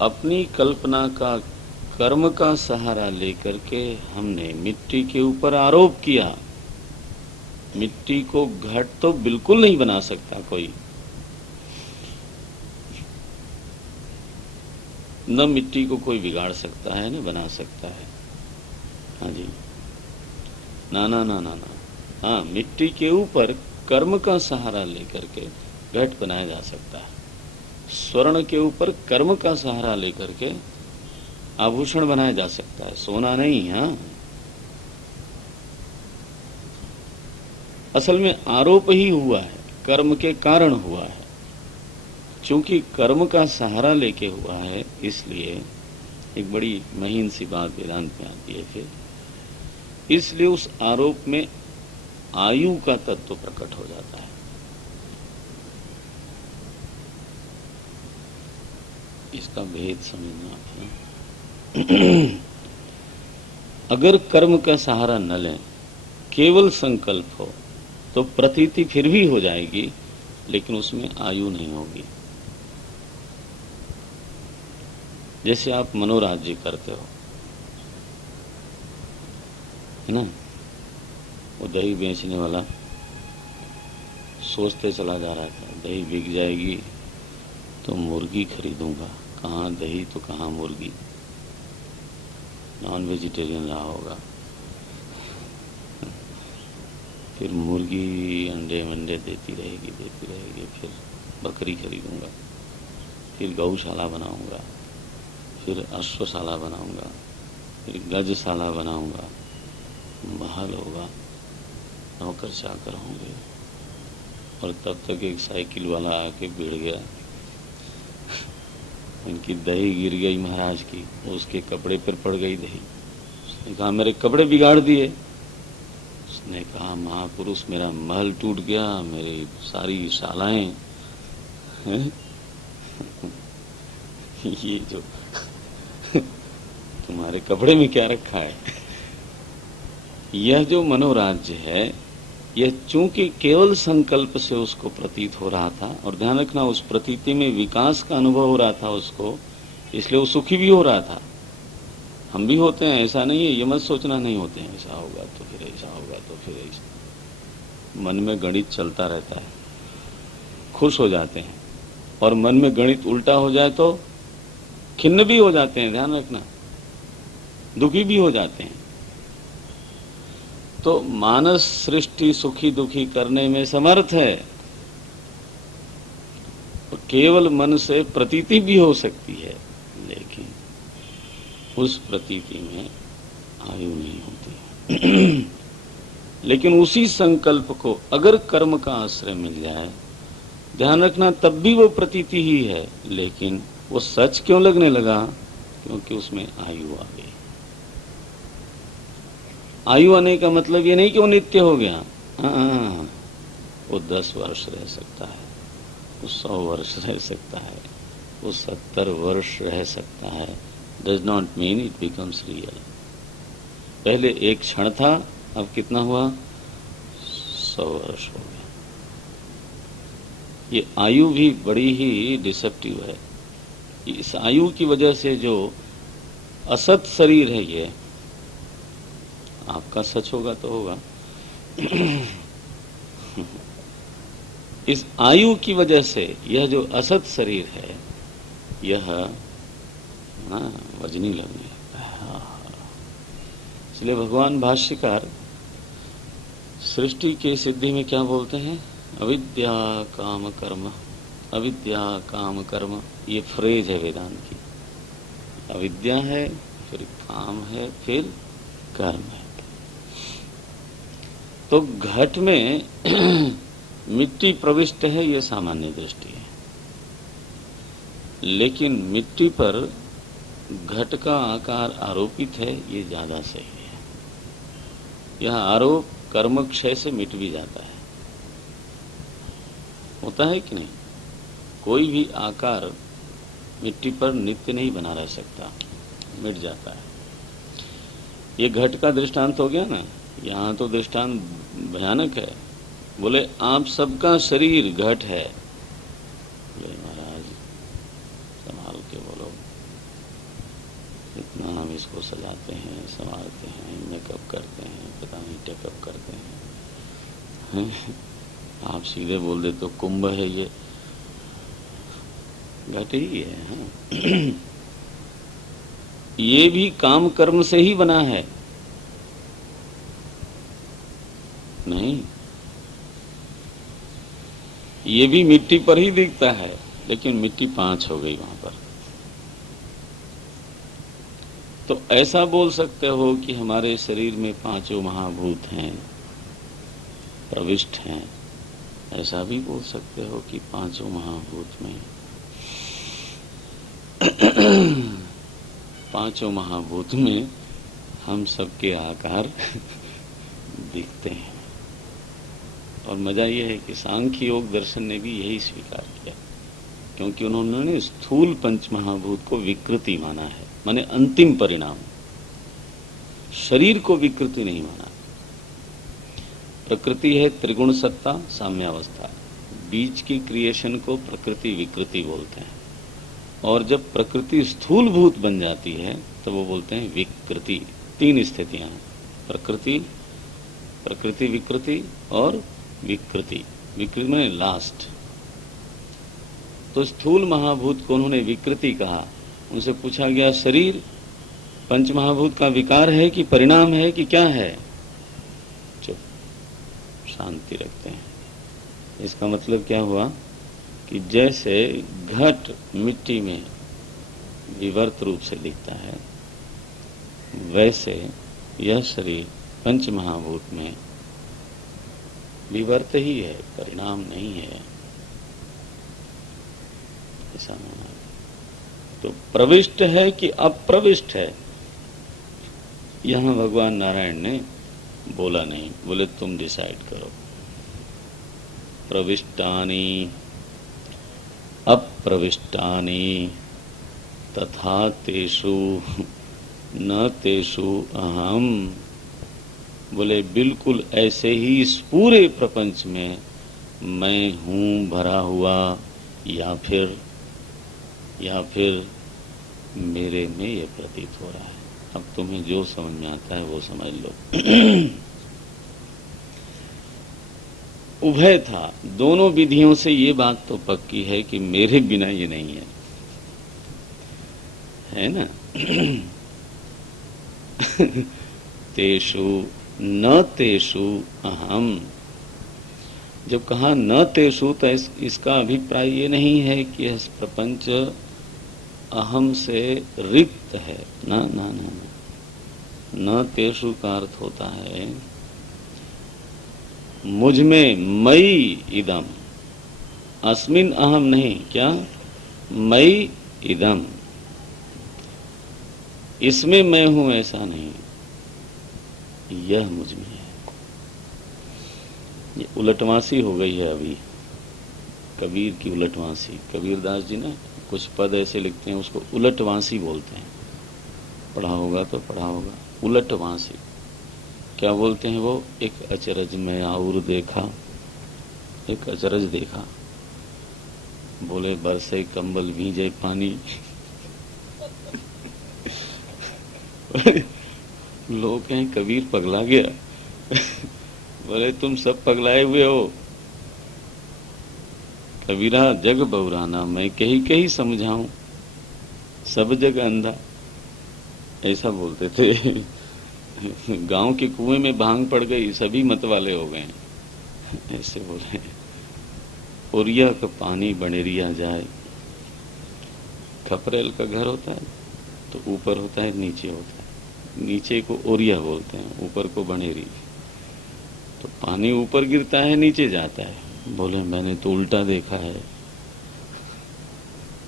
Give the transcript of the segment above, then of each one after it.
अपनी कल्पना का, कर्म का सहारा लेकर के हमने मिट्टी के ऊपर आरोप किया। मिट्टी को घट तो बिल्कुल नहीं बना सकता कोई, न मिट्टी को कोई बिगाड़ सकता है न बना सकता है। हाँ जी, ना ना ना ना ना। हाँ, मिट्टी के ऊपर कर्म का सहारा लेकर के घट बनाया जा सकता है। स्वर्ण के ऊपर कर्म का सहारा लेकर के आभूषण बनाया जा सकता है, सोना नहीं। हाँ, असल में आरोप ही हुआ है, कर्म के कारण हुआ है। चूंकि कर्म का सहारा लेके हुआ है, इसलिए एक बड़ी महीन सी बात वेदांत में आती है फिर, इसलिए उस आरोप में आयु का तत्व प्रकट हो जाता है। इसका भेद समझना आप। अगर कर्म का सहारा न लें, केवल संकल्प हो, तो प्रतीति फिर भी हो जाएगी, लेकिन उसमें आयु नहीं होगी। जैसे आप मनोराज्य करते हो, है ना, वो दही बेचने वाला सोचते चला जा रहा था, दही बिक जाएगी तो मुर्गी खरीदूंगा, कहाँ दही तो कहाँ मुर्गी, नॉन वेजिटेरियन रहा होगा। फिर मुर्गी अंडे मंडे देती रहेगी, फिर बकरी खरीदूंगा, फिर गौशाला बनाऊंगा, फिर अश्वशाला बनाऊंगा, फिर गजशाला बनाऊंगा, महल होगा, नौकर चाकर होंगे, और तब तक एक साइकिल वाला आके भिड़ गया, इनकी दही गिर गई महाराज की, उसके कपड़े पर पड़ गई दही। उसने कहा मेरे कपड़े बिगाड़ दिए। उसने कहा महापुरुष मेरा महल टूट गया, मेरी सारी शालाएं हैं? ये जो तुम्हारे कपड़े में क्या रखा है? यह जो मनोराज्य है, यह चूंकि केवल संकल्प से उसको प्रतीत हो रहा था, और ध्यान रखना उस प्रतीति में विकास का अनुभव हो रहा था उसको, इसलिए वो सुखी भी हो रहा था। हम भी होते हैं, ऐसा नहीं है, ये मत सोचना नहीं होते हैं, ऐसा होगा तो फिर ऐसा होगा तो फिर ऐसा। मन में गणित चलता रहता है, खुश हो जाते हैं, और मन में गणित उल्टा हो जाए तो खिन्न भी हो जाते हैं, ध्यान रखना, दुखी भी हो जाते हैं। तो मानस सृष्टि सुखी दुखी करने में समर्थ है, तो केवल मन से प्रतीति भी हो सकती है, लेकिन उस प्रतीति में आयु नहीं होती। लेकिन उसी संकल्प को अगर कर्म का आश्रय मिल जाए, ध्यान रखना, तब भी वो प्रतीति ही है, लेकिन वो सच क्यों लगने लगा? क्योंकि उसमें आयु आ गई। आयु आने का मतलब ये नहीं कि वो नित्य हो गया। हाँ, वो 10 वर्ष रह सकता है, वो 100 वर्ष रह सकता है, वो 70 वर्ष रह सकता है। Does not mean it becomes real. पहले एक क्षण था, अब कितना हुआ? 100 वर्ष हो गया। ये आयु भी बड़ी ही डिसेप्टिव है। इस आयु की वजह से जो असत शरीर है, ये आपका सच होगा तो होगा। इस आयु की वजह से यह जो असत शरीर है, यह वजनी लगने लगता है। इसलिए भगवान भाष्यकार सृष्टि के सिद्धि में क्या बोलते हैं? अविद्या काम कर्म, अविद्या काम कर्म, ये फ्रेज है वेदांत की। अविद्या है, फिर काम है, फिर कर्म है। तो घट में मिट्टी प्रविष्ट है, ये सामान्य दृष्टि है, लेकिन मिट्टी पर घट का आकार आरोपित है, ये ज्यादा सही है। यह आरोप कर्म क्षय से मिट भी जाता है, होता है कि नहीं? कोई भी आकार मिट्टी पर नित्य नहीं बना रह सकता, मिट जाता है। ये घट का दृष्टांत हो गया ना। यहाँ तो दृष्टांत भयानक है। बोले आप सबका शरीर घट है। बोले महाराज संभाल के बोलो, उसको सजाते हैं, संवारते हैं, मेकअप करते हैं, पता नहीं टेकअप करते हैं। आप सीधे बोल दे तो कुंभ है ये, घट ही है। हाँ। ये भी काम कर्म से ही बना है। नहीं, ये भी मिट्टी पर ही दिखता है, लेकिन मिट्टी 5 हो गई वहां पर। तो ऐसा बोल सकते हो कि हमारे शरीर में 5 महाभूत हैं, प्रविष्ट हैं। ऐसा भी बोल सकते हो कि 5 महाभूत में 5 महाभूत में हम सबके आकार दिखते हैं। और मजा यह है कि सांख्य योग दर्शन ने भी यही स्वीकार किया, क्योंकि उन्होंने स्थूल 5 महाभूत को विकृति माना है, माने अंतिम परिणाम। शरीर को विकृति नहीं माना। प्रकृति है त्रिगुण सत्ता, साम्यावस्था। बीच की क्रिएशन को प्रकृति विकृति बोलते हैं। और जब प्रकृति स्थूल भूत बन जाती है तो वो बोलते हैं विकृति। 3 स्थितियां हैं, प्रकृति, प्रकृति विकृति और विकृति। विकृति में लास्ट। तो स्थूल महाभूत को उन्होंने विकृति कहा। उनसे पूछा गया, शरीर 5 महाभूत का विकार है कि परिणाम है कि क्या है? चुप, शांति रखते हैं। इसका मतलब क्या हुआ कि जैसे घट मिट्टी में विवर्त रूप से दिखता है, वैसे यह शरीर 5 महाभूत में विवर्त ही है, परिणाम नहीं है, ऐसा माना। तो प्रविष्ट है कि अप्रविष्ट है, यहां भगवान नारायण ने बोला नहीं, बोले तुम डिसाइड करो। प्रविष्टानि अप्रविष्टानि तथा तेषु न तेषु अहम। बोले बिल्कुल ऐसे ही इस पूरे प्रपंच में मैं हूं भरा हुआ, या फिर मेरे में ये प्रतीत हो रहा है। अब तुम्हें जो समझ में आता है वो समझ लो। उभय था, दोनों विधियों से ये बात तो पक्की है कि मेरे बिना ये नहीं है ना। तेषु न तेषु अहम। जब कहा न तेषु, तो इसका अभिप्राय ये नहीं है कि यह प्रपंच अहम से रिक्त है। ना ना ना ना, न तेषु का अर्थ होता है मुझ में मई इदम, अस्मिन अहम नहीं, क्या मई इदम, इसमें मैं हूं ऐसा नहीं, यह मुझ में है। ये उलटवासी हो गई है अभी, कबीर की उलटवासी। कबीरदास जी ना कुछ पद ऐसे लिखते हैं, उसको उलटवासी बोलते हैं। पढ़ा होगा तो पढ़ा होगा, उलटवासी। क्या बोलते हैं वो? एक अचरज में आउर देखा, एक अचरज देखा, बोले बरसे कंबल भीजे पानी। लोग कहें कबीर पगला गया। बोले तुम सब पगलाए हुए हो। कबीरा जग बौराना, मैं कही कही समझाऊं, सब जग अंधा, ऐसा बोलते थे। गांव के कुएं में भांग पड़ गई, सभी मत वाले हो गए, ऐसे बोले। ओरिया का पानी बनेरिया जाए। खपरेल का घर होता है तो ऊपर होता है, नीचे होता है। नीचे को ओरिया बोलते हैं, ऊपर को बनेरी। तो पानी ऊपर गिरता है, नीचे जाता है। बोले मैंने तो उल्टा देखा है,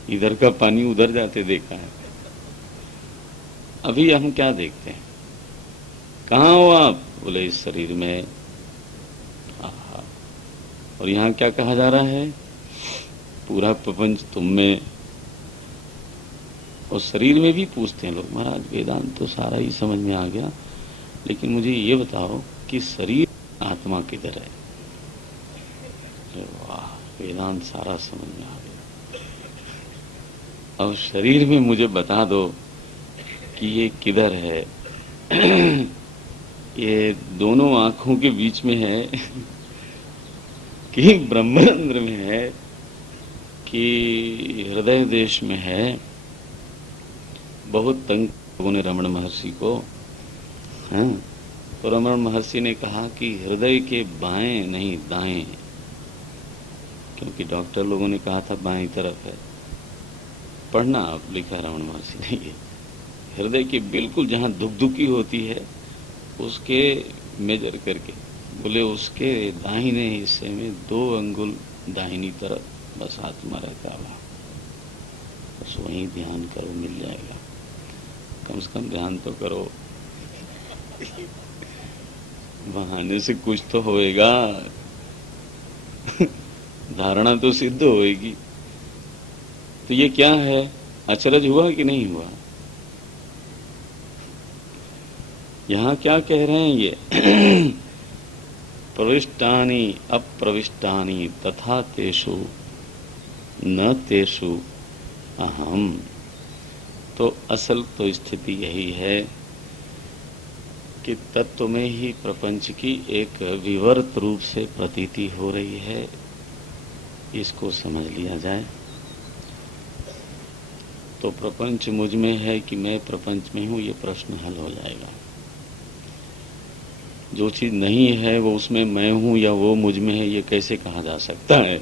इधर का पानी उधर जाते देखा है। अभी हम क्या देखते हैं? कहाँ हो आप? बोले इस शरीर में। आहा। और यहाँ क्या कहा जा रहा है? पूरा प्रपंच तुम में। और शरीर में भी पूछते हैं लोग, महाराज वेदांत तो सारा ही समझ में आ गया, लेकिन मुझे ये बताओ कि शरीर आत्मा किधर है? वाह, वेदांत सारा समझ में आ गया। अब शरीर में मुझे बता दो कि ये किधर है। ये दोनों आंखों के बीच में है कि ब्रह्मरंध्र में है कि हृदय देश में है। बहुत तंग लोगों ने रमण महर्षि को, हैं, तो रमण महर्षि ने कहा कि हृदय के बाएं नहीं दाएं, क्योंकि डॉक्टर लोगों ने कहा था बाएं तरफ है। पढ़ना आप, लिखा रमण महर्षि ने ये, हृदय के बिल्कुल जहां धुकधुकी होती है उसके मेजर करके बोले उसके दाहिने हिस्से में 2 अंगुल दाहिनी तरफ बस आत्मा रहता है, बस वहीं ध्यान करो, मिल जाएगा। कम से कम ध्यान तो करो, बहाने से कुछ तो होएगा। धारणा तो सिद्ध होएगी। तो ये क्या है, अचरज हुआ कि नहीं हुआ? यहां क्या कह रहे हैं ये? प्रविष्टानि अप्रविष्टानि तथा तेषु न तेषु अहम। तो असल तो स्थिति यही है कि तत्व में ही प्रपंच की एक विवर्त रूप से प्रतीति हो रही है। इसको समझ लिया जाए तो प्रपंच मुझ में है कि मैं प्रपंच में हूं, ये प्रश्न हल हो जाएगा। जो चीज नहीं है वो उसमें मैं हूं या वो मुझ में है, ये कैसे कहा जा सकता है?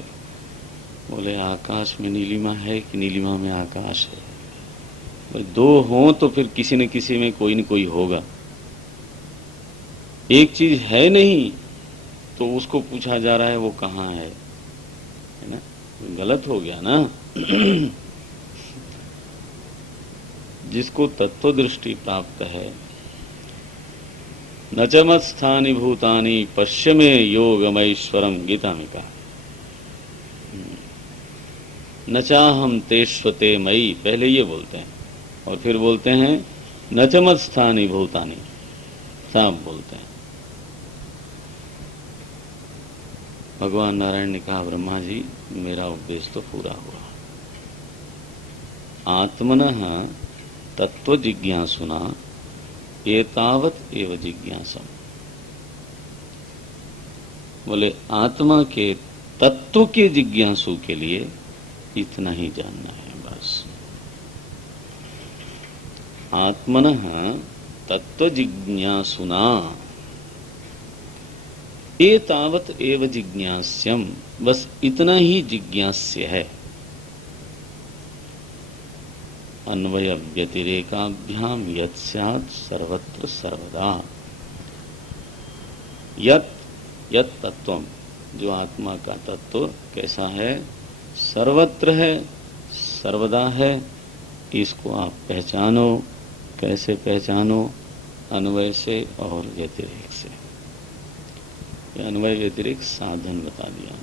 बोले आकाश में नीलिमा है कि नीलिमा में आकाश है। भाई 2 हों तो फिर किसी न किसी में कोई न कोई होगा। एक चीज है नहीं तो उसको पूछा जा रहा है वो कहाँ है ना? गलत हो गया ना। जिसको तत्व दृष्टि प्राप्त है, न च मत्स्थानि भूतानि पश्य मे योगमैश्वरम, गीता में कहा। न चाहम तेष्वते मयि, पहले ये बोलते हैं और फिर बोलते हैं न च मत्स्थानि भूतानि, साफ बोलते हैं। भगवान नारायण ने कहा ब्रह्मा जी मेरा उपदेश तो पूरा हुआ। आत्मनः तत्व जिज्ञासुना एतावत एव जिज्ञासम। बोले आत्मा के तत्व के जिज्ञासु के लिए इतना ही जानना है बस। आत्मनः तत्व जिज्ञासुना एतावत एव जिज्ञास्यम, बस इतना ही जिज्ञास्य है। अन्वय व्यतिरेकाभ्याम यत् स्यात् सर्वत्र सर्वदा। यत् तत्वम, जो आत्मा का तत्व कैसा है? सर्वत्र है, सर्वदा है। इसको आप पहचानो। कैसे पहचानो? अन्वय से और व्यतिरेक से। अन्वय व्यतिरेक साधन बता दिया,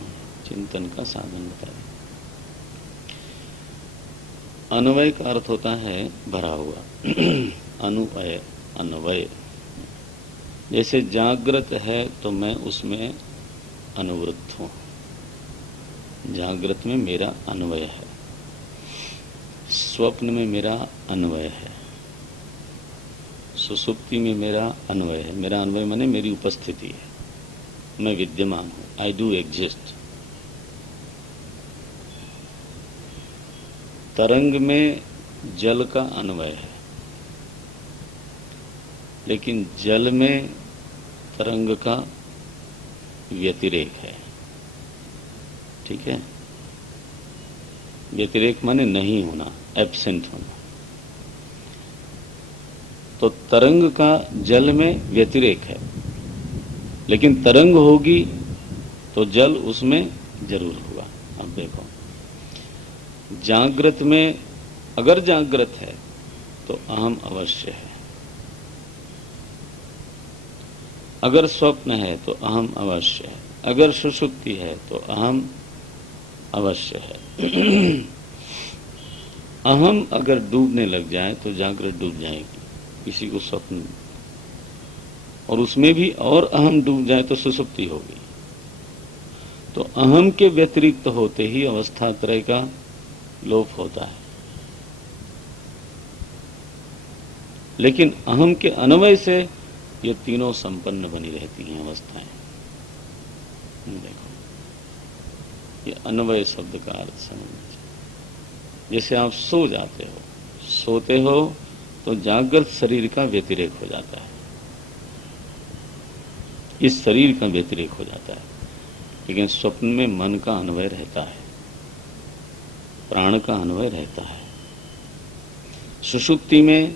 चिंतन का साधन बता दिया। अन्वय का अर्थ होता है भरा हुआ। अनुवय, अन्वय। जैसे जागृत है तो मैं उसमें अनुवृत्त हूं, जागृत में मेरा अन्वय है, स्वप्न में मेरा अन्वय है, सुसुप्ति में मेरा अन्वय है। मेरा अन्वय माने मेरी उपस्थिति है, मैं विद्यमान हूं, आई डू एग्जिस्ट। तरंग में जल का अन्वय है, लेकिन जल में तरंग का व्यतिरेक है। ठीक है? व्यतिरेक माने नहीं होना, एब्सेंट होना। तो तरंग का जल में व्यतिरेक है, लेकिन तरंग होगी तो जल उसमें जरूर होगा। अब देखो, जागृत में अगर जागृत है तो अहम अवश्य है, अगर स्वप्न है तो अहम अवश्य है, अगर सुषुप्ति है तो अहम अवश्य है। अहम अगर डूबने लग जाए तो जागृत डूब जाएगी, किसी को स्वप्न, और उसमें भी और अहम डूब जाए तो सुषुप्ति होगी। तो अहम के व्यतिरिक्त होते ही अवस्था त्रय का लोप होता है। लेकिन अहम के अन्वय से ये तीनों संपन्न बनी रहती हैं अवस्थाएं। देखो, ये अन्वय शब्द का अर्थ समझना चाहिए। जैसे आप सो जाते हो, सोते हो तो जागृत शरीर का व्यतिरेक हो जाता है, इस शरीर का व्यतिरेक हो जाता है, लेकिन स्वप्न में मन का अन्वय रहता है, प्राण का अन्वय रहता है। सुषुप्ति में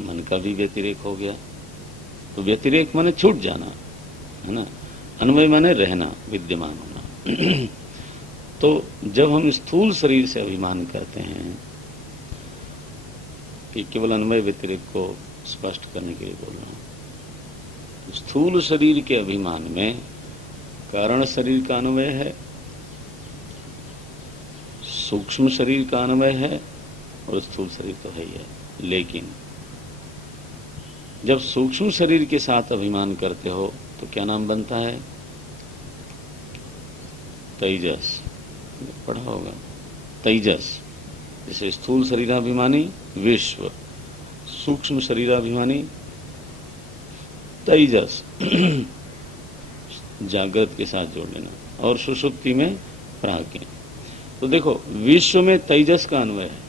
मन का भी व्यतिरेक हो गया, तो व्यतिरेक माने छूट जाना है ना, अन्वय माने रहना, विद्यमान होना। तो जब हम स्थूल शरीर से अभिमान करते हैं, कि केवल अन्वय व्यतिरेक को स्पष्ट करने के लिए बोल रहा हूं, तो स्थूल शरीर के अभिमान में कारण शरीर का अन्वय है, सूक्ष्म शरीर का अन्वय है, और स्थूल शरीर तो है ही है। लेकिन जब सूक्ष्म शरीर के साथ अभिमान करते हो तो क्या नाम बनता है? तेजस। पढ़ा होगा, तेजस। जैसे स्थूल शरीराभिमानी विश्व, सूक्ष्म शरीराभिमानी तेजस। जागृत के साथ जोड़ लेना, और सुषुप्ति में प्राज्ञ। तो देखो, विश्व में तेजस का अन्वय है,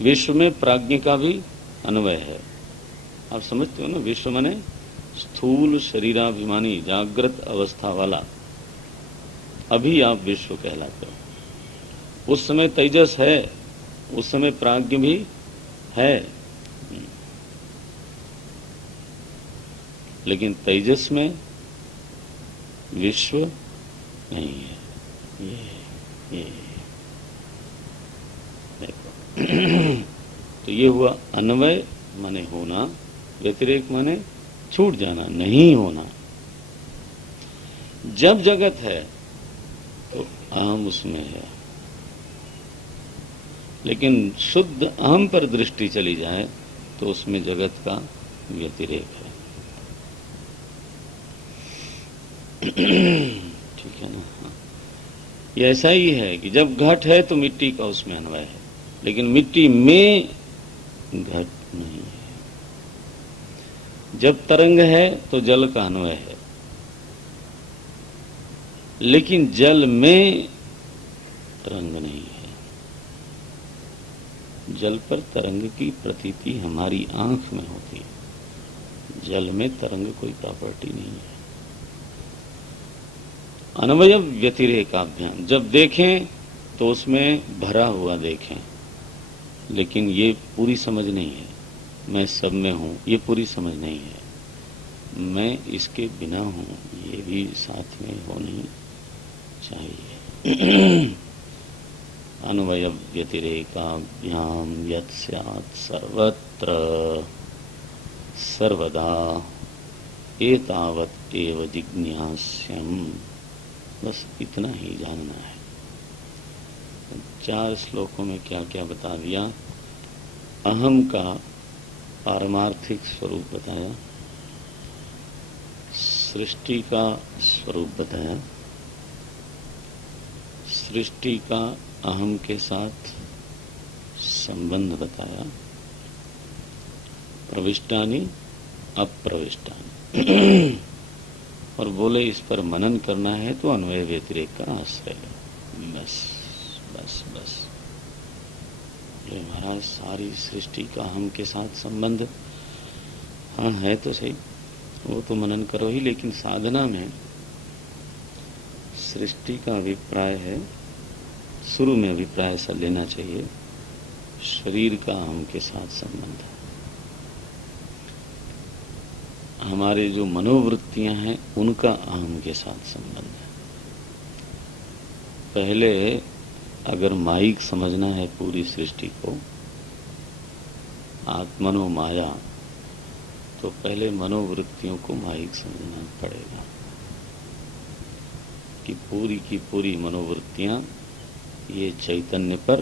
विश्व में प्राज्ञ का भी अन्वय है। आप समझते हो ना, विश्व माने स्थूल शरीराभिमानी जागृत अवस्था वाला, अभी आप विश्व कहलाते हो। उस समय तेजस है, उस समय प्राज्ञ भी है, लेकिन तेजस में विश्व नहीं है। ये देखो। तो ये हुआ अन्वय माने होना, व्यतिरेक माने छूट जाना, नहीं होना। जब जगत है तो अहम उसमें है, लेकिन शुद्ध अहम पर दृष्टि चली जाए तो उसमें जगत का व्यतिरेक है। ठीक है ना? हाँ। ये ऐसा ही है कि जब घट है तो मिट्टी का उसमें अन्वय है, लेकिन मिट्टी में घट नहीं है। जब तरंग है तो जल का अन्वय है, लेकिन जल में तरंग नहीं है। जल पर तरंग की प्रतीति हमारी आंख में होती है, जल में तरंग कोई प्रॉपर्टी नहीं है। अन्वय व्यतिरेकाभ्याम, जब देखें तो उसमें भरा हुआ देखें, लेकिन ये पूरी समझ नहीं है। मैं सब में हूं, ये पूरी समझ नहीं है। मैं इसके बिना हूं, ये भी साथ में होनी चाहिए। अन्वय व्यतिरेकाभ्याम यत् स्यात् सर्वत्र सर्वदा एतावत् एव जिज्ञास्यम्। बस इतना ही जानना है। 4 श्लोकों में क्या क्या बता दिया। अहम का पारमार्थिक स्वरूप बताया, सृष्टि का स्वरूप बताया, सृष्टि का अहम के साथ संबंध बताया, प्रविष्टानि अप्रविष्टानि, और बोले इस पर मनन करना है तो अन्वय व्यतिरेक का आश्रय लो। बस बस बस। ये महाराज सारी सृष्टि का हम के साथ संबंध, हाँ है तो सही, वो तो मनन करो ही, लेकिन साधना में सृष्टि का अभिप्राय है, शुरू में अभिप्राय ऐसा लेना चाहिए, शरीर का हम के साथ संबंध है। हमारे जो मनोवृत्तियां हैं उनका अहम के साथ संबंध है। पहले अगर माइक समझना है पूरी सृष्टि को, आत्मनो माया, तो पहले मनोवृत्तियों को माइक समझना पड़ेगा कि पूरी की पूरी मनोवृत्तियां ये चैतन्य पर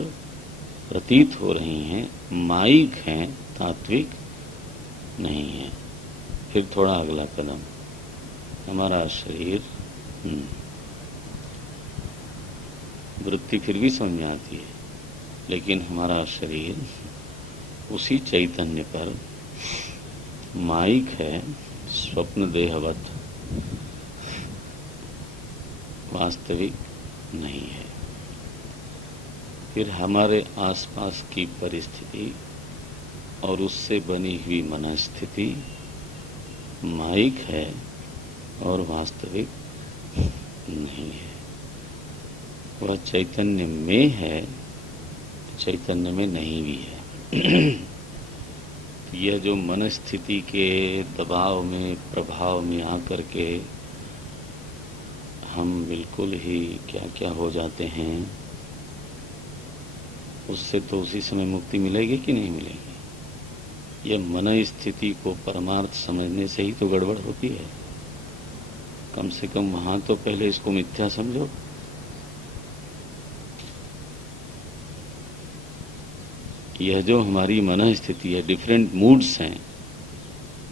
प्रतीत हो रही हैं, माइक हैं, तात्विक नहीं है। फिर थोड़ा अगला कदम, हमारा शरीर, वृत्ति फिर भी समझ में आती है, लेकिन हमारा शरीर उसी चैतन्य पर माइक है स्वप्न देहवत, वास्तविक नहीं है। फिर हमारे आसपास की परिस्थिति और उससे बनी हुई मनस्थिति माइक है और वास्तविक नहीं है। वह चैतन्य में है, चैतन्य में नहीं भी है। यह जो मनस्थिति के दबाव में, प्रभाव में आकर के हम बिल्कुल ही क्या क्या हो जाते हैं, उससे तो उसी समय मुक्ति मिलेगी कि नहीं मिलेगी। यह मन स्थिति को परमार्थ समझने से ही तो गड़बड़ होती है। कम से कम वहां तो पहले इसको मिथ्या समझो। यह जो हमारी मन स्थिति है, डिफरेंट मूड्स हैं,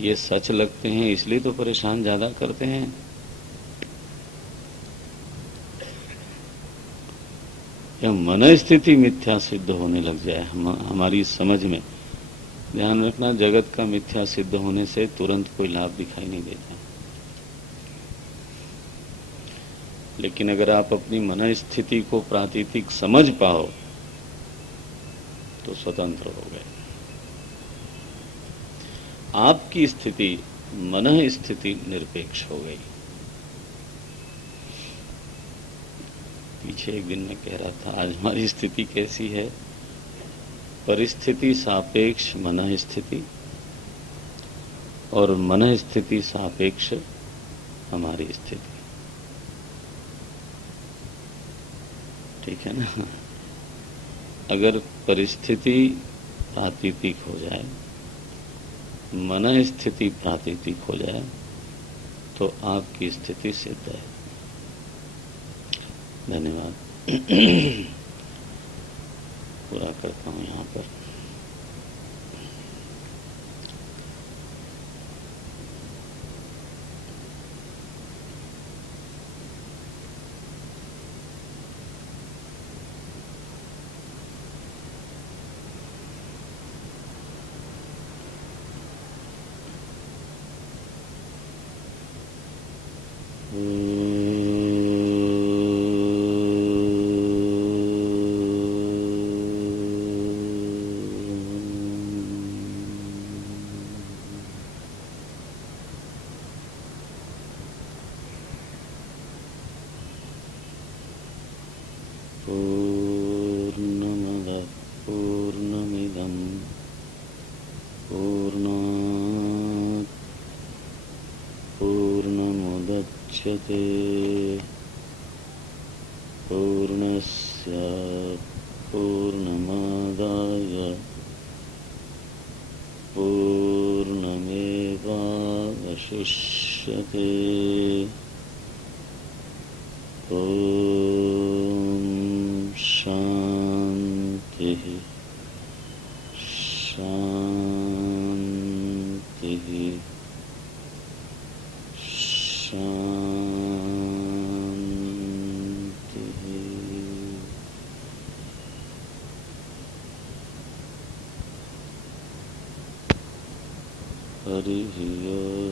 ये सच लगते हैं, इसलिए तो परेशान ज्यादा करते हैं। यह मन स्थिति मिथ्या सिद्ध होने लग जाए हमारी समझ में, ध्यान रखना, जगत का मिथ्या सिद्ध होने से तुरंत कोई लाभ दिखाई नहीं देता। लेकिन अगर आप अपनी मन स्थिति को प्रातीतिक समझ पाओ तो स्वतंत्र हो गए। आपकी स्थिति मन स्थिति निरपेक्ष हो गई। पीछे एक दिन मैं कह रहा था, आज हमारी स्थिति कैसी है? परिस्थिति सापेक्ष मन स्थिति और मन स्थिति सापेक्ष हमारी स्थिति। ठीक है ना? अगर परिस्थिति प्रातीतिक हो जाए, मन स्थिति प्रातीतिक हो जाए, तो आपकी स्थिति सिद्ध है। धन्यवाद। पूरा करता हूँ यहाँ पर। पूर्णमदः पूर्णमिदं पूर्णात् पूर्णमुदच्यते पूर्णस्य पूर्णमादाय पूर्णमेवावशिष्यते। शांति शांति शांति। हरि ओम।